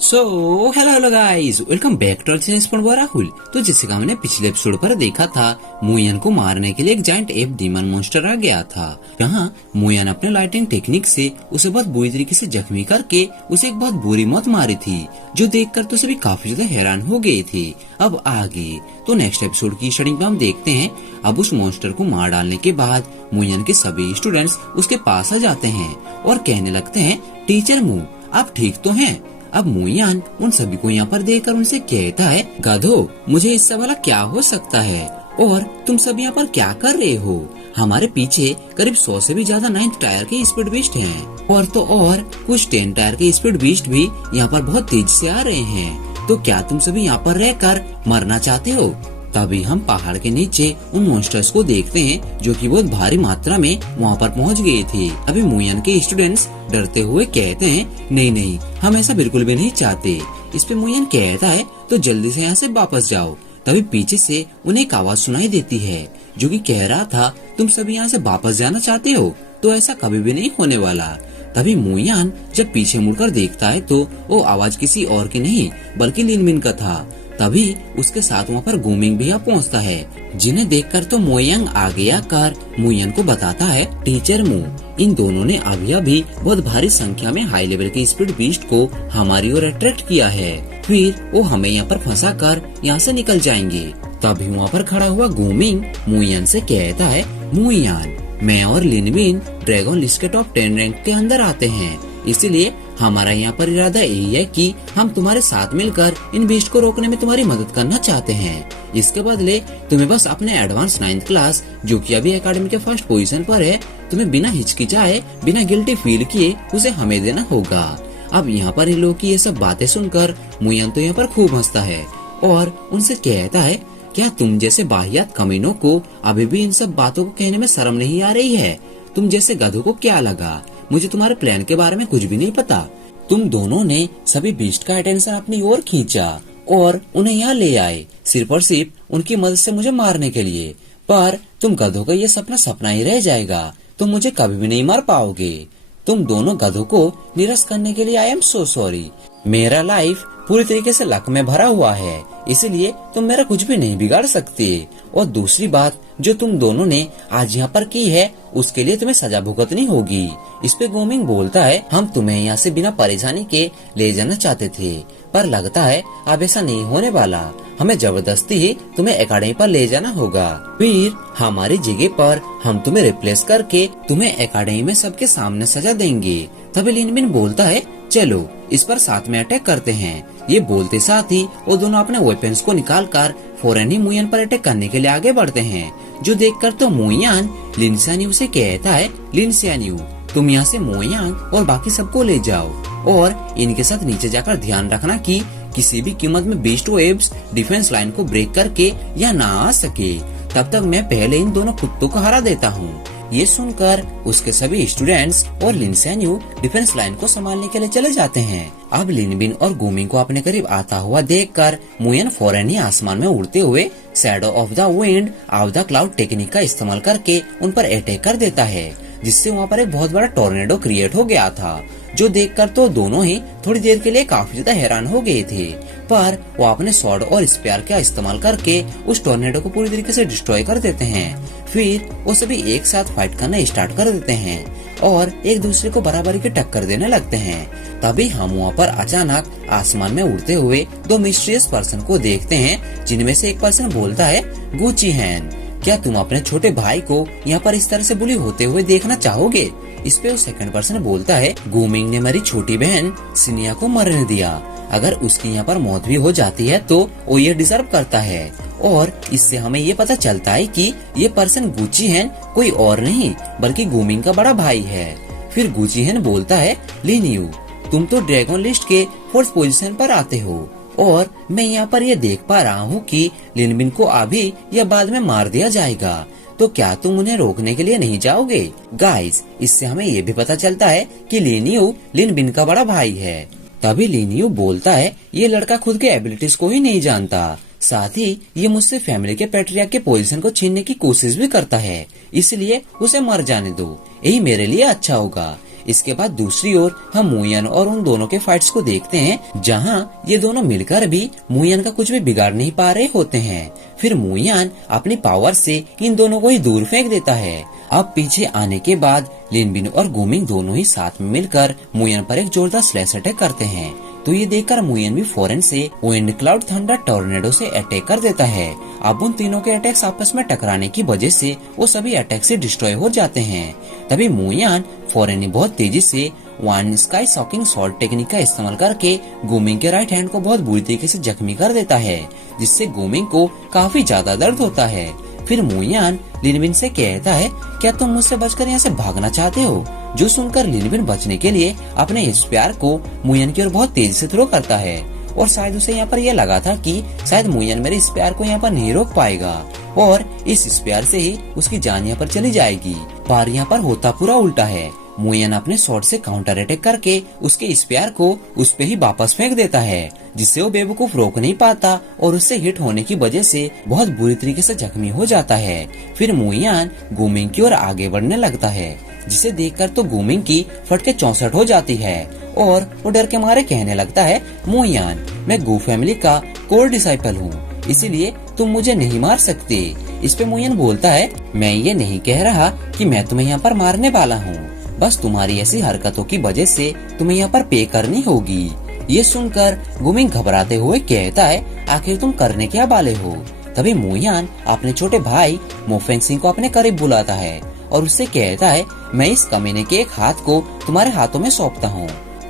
Hello hello guys, welcome back to our Rahul. तो जैसे कि हमने पिछले एपिसोड पर देखा था, मुयन को मारने के लिए एक जायंट एप डीमन मॉन्स्टर आ गया था। यहाँ मुयन अपने लाइटिंग टेक्निक से उसे बहुत बुरी तरीके से जख्मी करके उसे एक बहुत बुरी मौत मारी थी, जो देखकर तो सभी काफी ज्यादा हैरान हो गए थे। अब आगे तो नेक्स्ट एपिसोड की स्टार्टिंग में हम देखते हैं। अब उस मॉन्स्टर को मार डालने के बाद मुयन के सभी स्टूडेंट्स उसके पास आ जाते हैं और कहने लगते हैं, टीचर मू आप ठीक तो हैं? अब मुयान उन सभी को यहाँ पर देखकर उनसे कहता है, गधो मुझे इससे भला क्या हो सकता है और तुम सब यहाँ पर क्या कर रहे हो? हमारे पीछे करीब 100 से भी ज्यादा 9th टायर के स्पीड बीस्ट हैं और तो और कुछ 10 टायर के स्पीड बीस्ट भी यहाँ पर बहुत तेज से आ रहे हैं। तो क्या तुम सभी यहाँ पर रहकर मरना चाहते हो? तभी हम पहाड़ के नीचे उन मॉन्स्टर्स को देखते हैं जो कि बहुत भारी मात्रा में वहाँ पर पहुँच गए थे। अभी मुयन के स्टूडेंट्स डरते हुए कहते हैं, नहीं नहीं हम ऐसा बिल्कुल भी नहीं चाहते। इस पे मुयन कहता है, तो जल्दी से यहाँ से वापस जाओ। तभी पीछे से उन्हें एक आवाज सुनाई देती है जो कि कह रहा था, तुम सभी यहाँ से वापस जाना चाहते हो तो ऐसा कभी भी नहीं होने वाला। तभी मुयान जब पीछे मुड़कर देखता है तो वो आवाज किसी और की नहीं बल्कि लिनमिन का था। तभी उसके साथ वहाँ पर गुमिंग भी पहुँचता है, जिन्हें देखकर तो मोयंग आगे आकर मुयन को बताता है, टीचर मू इन दोनों ने अभी बहुत भारी संख्या में हाई लेवल के स्पीड बीस्ट को हमारी ओर अट्रैक्ट किया है, फिर वो हमें यहाँ पर फंसा कर यहाँ से निकल जाएंगे। तभी वहाँ पर खड़ा हुआ गुमिंग मुयन से कहता है, मुयान मैं और लिनविन ड्रैगन लिस्ट के टॉप 10 रैंक के अंदर आते हैं, इसलिए हमारा यहाँ पर इरादा यही है कि हम तुम्हारे साथ मिलकर इन बीस्ट को रोकने में तुम्हारी मदद करना चाहते हैं। इसके बदले तुम्हें बस अपने एडवांस 9th क्लास जो कि अभी एकेडमी के फर्स्ट पोजीशन पर है, तुम्हें बिना हिचकिचाए बिना गिल्टी फील किए उसे हमें देना होगा। अब यहाँ पर इन लोगों की ये सब बातें सुनकर मुयन तो यहाँ पर खूब हंसता है और उनसे कहता है, क्या तुम जैसे बाहियात कमीनों को अभी भी इन सब बातों को कहने में शर्म नहीं आ रही है? तुम जैसे गधों को क्या लगा मुझे तुम्हारे प्लान के बारे में कुछ भी नहीं पता? तुम दोनों ने सभी बीस्ट का अटेंशन अपनी ओर खींचा और उन्हें यहाँ ले आए सिर्फ और सिर्फ उनकी मदद से मुझे मारने के लिए, पर तुम गधों का ये सपना सपना ही रह जाएगा। तुम मुझे कभी भी नहीं मार पाओगे। तुम दोनों गधों को निरस्त करने के लिए आई एम सो सॉरी। मेरा लाइफ पूरी तरीके से लक में भरा हुआ है, इसलिए तुम मेरा कुछ भी नहीं बिगाड़ सकते। और दूसरी बात जो तुम दोनों ने आज यहाँ पर की है उसके लिए तुम्हें सजा भुगतनी होगी। इस पे गोमिंग बोलता है, हम तुम्हें यहाँ से बिना परेशानी के ले जाना चाहते थे, पर लगता है अब ऐसा नहीं होने वाला। हमें जबरदस्ती ही तुम्हें एकेडमी पर ले जाना होगा, फिर हमारी जगह पर हम तुम्हें रिप्लेस करके तुम्हें एकेडमी में सबके सामने सजा देंगे। तभी लिनमिन बोलता है, चलो इस पर साथ में अटैक करते हैं। ये बोलते साथ ही वो दोनों अपने वेपन्स को निकालकर फौरन ही मुयान पर अटैक करने के लिए आगे बढ़ते हैं, जो देखकर तो मुयान लिनसियान्यू से कहता है, लिनसियान्यू तुम यहाँ से मोयांग और बाकी सबको ले जाओ और इनके साथ नीचे जाकर ध्यान रखना कि किसी भी कीमत में बीस्ट वेव्स डिफेंस लाइन को ब्रेक करके यहाँ ना आ सके। तब तक मैं पहले इन दोनों कुत्तों को हरा देता हूँ। ये सुनकर उसके सभी स्टूडेंट्स और लिनसियान्यू डिफेंस लाइन को संभालने के लिए चले जाते हैं। अब लिनबिन और गुमिंग को अपने करीब आता हुआ देखकर मुयन फौरन ही आसमान में उड़ते हुए shadow of the wind of the cloud technique का इस्तेमाल करके उन पर अटैक कर देता है, जिससे वहाँ पर एक बहुत बड़ा टोर्नेडो क्रिएट हो गया था, जो देखकर तो दोनों ही थोड़ी देर के लिए काफी ज्यादा हैरान हो गए थे। पर वो अपने स्वॉर्ड और स्पेयर का इस्तेमाल करके उस टोर्नेडो को पूरी तरीके से डिस्ट्रॉय कर देते हैं। फिर वो सभी एक साथ फाइट करना स्टार्ट कर देते हैं और एक दूसरे को बराबरी की टक्कर देने लगते हैं। तभी हम वहाँ पर अचानक आसमान में उड़ते हुए दो मिस्टीरियस पर्सन को देखते हैं, जिनमें से एक पर्सन बोलता है, गुची हैन क्या तुम अपने छोटे भाई को यहाँ पर इस तरह से बुली होते हुए देखना चाहोगे? इस पे वो सेकंड पर्सन बोलता है, गुमिंग ने मेरी छोटी बहन सिनिया को मरने दिया, अगर उसकी यहाँ पर मौत भी हो जाती है तो वो ये डिजर्व करता है। और इससे हमें ये पता चलता है कि ये पर्सन गुची हैन कोई और नहीं बल्कि गुमिंग का बड़ा भाई है। फिर गुची हैन बोलता है, लिनयू तुम तो ड्रैगन लिस्ट के 4th पोजीशन पर आते हो और मैं यहाँ पर ये देख पा रहा हूँ कि लिनबिन को अभी या बाद में मार दिया जाएगा, तो क्या तुम उन्हें रोकने के लिए नहीं जाओगे? गाइस इससे हमें ये भी पता चलता है कि लिनयू लिनबिन का बड़ा भाई है। तभी लिनयू बोलता है, ये लड़का खुद के एबिलिटीज को ही नहीं जानता, साथ ही ये मुझसे फैमिली के पैट्रियार्क के पोजीशन को छीनने की कोशिश भी करता है, इसलिए उसे मर जाने दो, यही मेरे लिए अच्छा होगा। इसके बाद दूसरी ओर हम मुयन और उन दोनों के फाइट्स को देखते हैं, जहां ये दोनों मिलकर भी मुयन का कुछ भी बिगाड़ नहीं पा रहे होते हैं। फिर मुयन अपनी पावर से इन दोनों को ही दूर फेंक देता है। अब पीछे आने के बाद लिनबिन और गुमिंग दोनों ही साथ में मिलकर मुयन पर एक जोरदार स्लैश अटैक करते हैं। तो ये देखकर मुयन भी फौरन से विंड क्लाउड थंडर टोर्नेडो से अटैक कर देता है। अब उन तीनों के अटैक्स आपस में टकराने की वजह से वो सभी अटैक से डिस्ट्रॉय हो जाते हैं। तभी मुयन फौरन ही बहुत तेजी से one sky soaking shot technique का इस्तेमाल करके गुमिंग के राइट हैंड को बहुत बुरी तरीके से जख्मी कर देता है, जिससे गुमिंग को काफी ज्यादा दर्द होता है। फिर मुयन लिनबिन से कहता है, क्या तुम मुझसे बचकर यहाँ से भागना चाहते हो? जो सुनकर लिनबिन बचने के लिए अपने इस प्यार को मुयन की ओर बहुत तेजी से थ्रो करता है, और शायद उसे यहाँ पर यह लगा था कि शायद मुयन मेरे इस प्यार को यहाँ पर नहीं रोक पाएगा और इस प्यार से ही उसकी जान यहाँ पर चली जाएगी। पर यहाँ पर होता पूरा उल्टा है। मुयन अपने शॉट से काउंटर अटैक करके उसके इस प्यार को उस पे ही वापस फेंक देता है, जिससे वो बेवकूफ रोक नहीं पाता और उससे हिट होने की वजह से बहुत बुरी तरीके से जख्मी हो जाता है। फिर मुयन गुमिंग की ओर आगे बढ़ने लगता है, जिसे देखकर तो गुमिंग की फटके 64 हो जाती है और वो डर के मारे कहने लगता है, मुयन, मैं गू फैमिली का कोर डिसाइपल हूँ, इसीलिए तुम मुझे नहीं मार सकते। इस पे मुयन बोलता है, मैं ये नहीं कह रहा कि मैं तुम्हें यहाँ पर मारने वाला हूँ, बस तुम्हारी ऐसी हरकतों की वजह से तुम्हें यहाँ पर पे करनी होगी। ये सुनकर गुमिंग घबराते हुए कहता है, आखिर तुम करने क्या वाले हो? तभी मुयन अपने छोटे भाई मोफेंग सिंह को अपने करीब बुलाता है और उससे कहता है, मैं इस कमीने के एक हाथ को तुम्हारे हाथों में सौंपता हूँ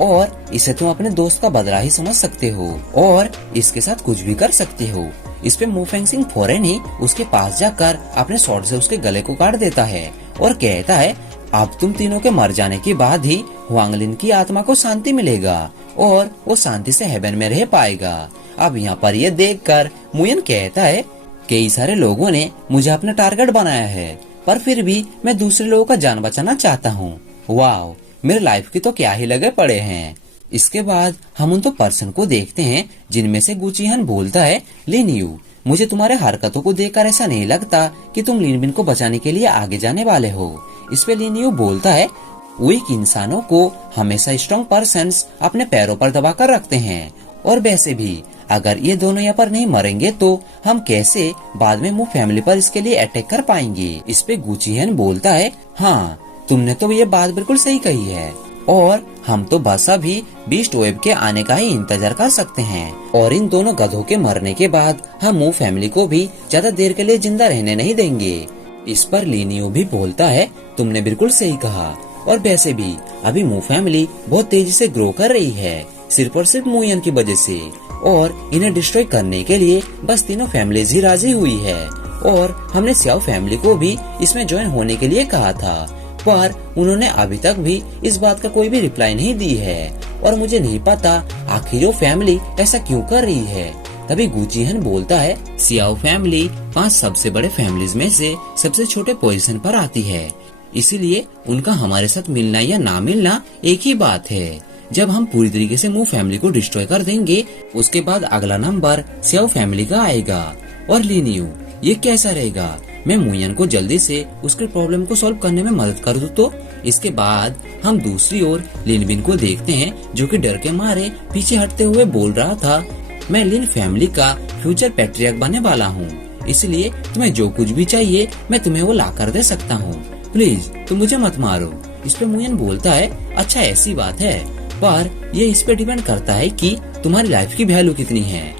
और इसे तुम अपने दोस्त का बदला ही समझ सकते हो और इसके साथ कुछ भी कर सकते हो। इस पे मोफेंग सिंह फौरन ही उसके पास जाकर अपने शॉट से उसके गले को काट देता है और कहता है, अब तुम तीनों के मर जाने के बाद ही हुआंगलिन की आत्मा को शांति मिलेगा और वो शांति से हेवन में रह पाएगा। अब यहाँ पर ये देखकर मुयन कहता है, कई सारे लोगों ने मुझे अपना टारगेट बनाया है, पर फिर भी मैं दूसरे लोगों का जान बचाना चाहता हूँ। वाह, मेरे लाइफ की तो क्या ही लगे पड़े हैं। इसके बाद हम उन तो पर्सन को देखते हैं जिनमें से गुचिहन बोलता है, लिनयू, मुझे तुम्हारे हरकतों को देखकर ऐसा नहीं लगता कि तुम लिनबिन को बचाने के लिए आगे जाने वाले हो। इस पे लिनयू बोलता है, वीक इंसानों को हमेशा स्ट्रॉन्ग पर्सन्स अपने पैरों पर दबा कर रखते हैं, और वैसे भी अगर ये दोनों यहाँ पर नहीं मरेंगे तो हम कैसे बाद में मू फैमिली पर इसके लिए अटैक कर पाएंगे। इस पे गुचिहन बोलता है, हाँ, तुमने तो ये बात बिल्कुल सही कही है और हम तो बस अभी बीस्ट वेब के आने का ही इंतजार कर सकते हैं और इन दोनों गधों के मरने के बाद हम मू फैमिली को भी ज्यादा देर के लिए जिंदा रहने नहीं देंगे। इस पर लिनियो भी बोलता है, तुमने बिल्कुल सही कहा, और वैसे भी अभी मू फैमिली बहुत तेजी से ग्रो कर रही है, सिर्फ और सिर्फ मुयन की वजह से, और इन्हें डिस्ट्रॉय करने के लिए बस तीनों फैमिलीज ही राजी हुई है। और हमने सियाओ फैमिली को भी इसमें ज्वाइन होने के लिए कहा था, पर उन्होंने अभी तक भी इस बात का कोई भी रिप्लाई नहीं दी है और मुझे नहीं पता आखिर वो फैमिली ऐसा क्यों कर रही है। तभी गुचिहन बोलता है, सियाओ फैमिली 5 सबसे बड़े फैमिलीज में से सबसे छोटे पोजीशन पर आती है, इसीलिए उनका हमारे साथ मिलना या ना मिलना एक ही बात है। जब हम पूरी तरीके से मू फैमिली को डिस्ट्रॉय कर देंगे, उसके बाद अगला नंबर सियाओ फैमिली का आएगा। और लिनियो, ये कैसा रहेगा? मैं मुयन को जल्दी से उसके प्रॉब्लम को सॉल्व करने में मदद कर दूं तो? इसके बाद हम दूसरी ओर लिनबिन को देखते हैं, जो कि डर के मारे पीछे हटते हुए बोल रहा था, मैं लिन फैमिली का फ्यूचर पैट्रियर्क बनने वाला हूँ, इसलिए तुम्हें जो कुछ भी चाहिए मैं तुम्हें वो ला कर दे सकता हूँ, प्लीज तुम मुझे मत मारो। इस पे मुयन बोलता है, अच्छा ऐसी बात है, पर ये इस पे डिपेंड करता है कि तुम्हारी लाइफ की वैल्यू कितनी है।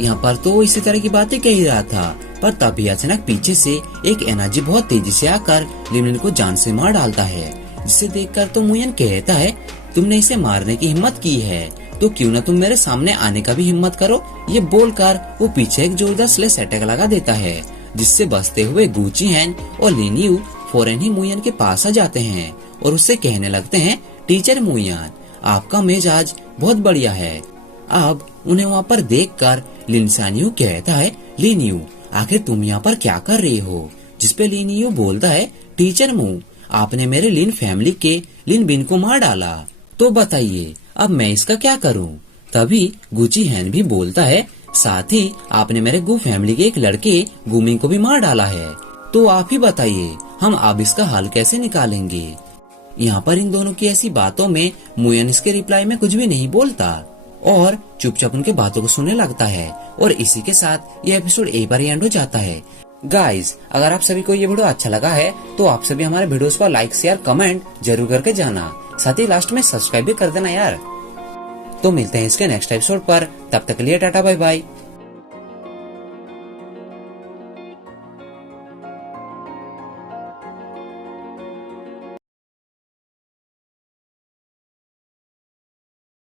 यहाँ पर तो इसी तरह की बातें कह ही रहा था, पर तभी अचानक पीछे से एक एनर्जी बहुत तेजी से आकर लिनबिन को जान से मार डालता है, जिसे देखकर तो मुयन कहता है, तुमने इसे मारने की हिम्मत की है तो क्यों न तुम मेरे सामने आने का भी हिम्मत करो। ये बोलकर वो पीछे एक जोरदार स्लैश अटैक लगा देता है, जिससे बचते हुए गुचिहन और लिनियू फौरन ही मुयन के पास आ जाते हैं और उससे कहने लगते हैं, टीचर मुयन, आपका मिजाज बहुत बढ़िया है। अब उन्हें वहाँ पर देखकर लिनसानियू कहता है, लिनियू आखिर तुम यहाँ पर क्या कर रही हो? जिसपे लिनियू बोलता है, टीचर मू, आपने मेरे लिन फैमिली के लिनबिन को मार डाला, तो बताइए अब मैं इसका क्या करूं? तभी गुचिहन भी बोलता है, साथ ही आपने मेरे गु फैमिली के एक लड़के गुमिंग को भी मार डाला है, तो आप ही बताइए हम अब इसका हल कैसे निकालेंगे। यहाँ पर इन दोनों की ऐसी बातों में मुयन इसके रिप्लाई में कुछ भी नहीं बोलता और चुपचाप उनके बातों को सुनने लगता है। और इसी के साथ ये एपिसोड यहीं पर एंड हो जाता है। गाइज, अगर आप सभी को ये वीडियो अच्छा लगा है तो आप सभी हमारे वीडियोस को लाइक शेयर कमेंट जरूर करके जाना, साथ ही लास्ट में सब्सक्राइब भी कर देना यार। तो मिलते हैं इसके नेक्स्ट एपिसोड पर, तब तक के लिए टाटा बाय बाय।